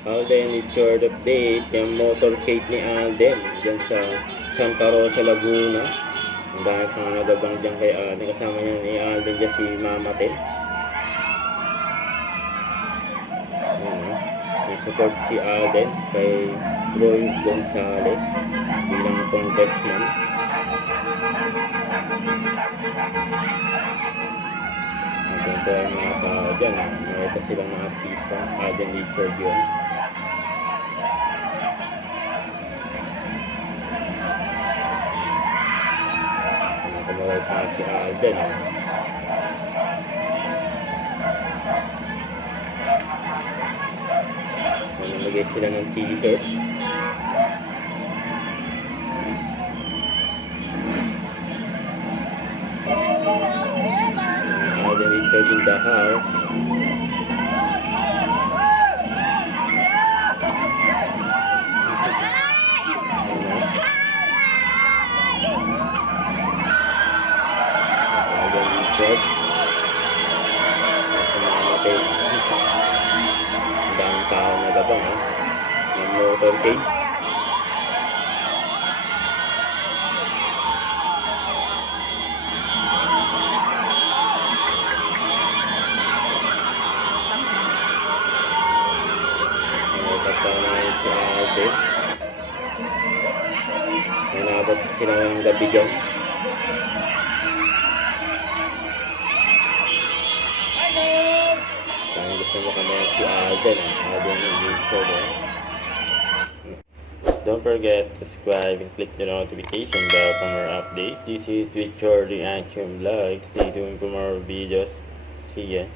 Alden, it's short update. Yung motorcade ni Alden dyan sa Santa Rosa, Laguna. Ang dami pang nagabang dyan kay Alden. Kasama niya ni Alden dyan si Mama Tel. May support si Alden kay Roy Gonzales bilang congressman. Maganda yung mga tao dyan. Nakita silang mga artista. Alden Richard yun. Nakamawag pa si Alden. Nalagay sila ng t-shirt. Alden Richard in the house. Alden Richard. Mamatay. Ang daming tao na gabang, ha? Yung motorcade. Pagkanayin si Alden. Nanabot sila ng gabi dyan. Kung gusto mo kamayan si Alden, Alden yung intro mo. Don't forget to subscribe and click the notification bell for more updates. This is Richard Reaction Vlog. Stay tuned for more videos. See ya.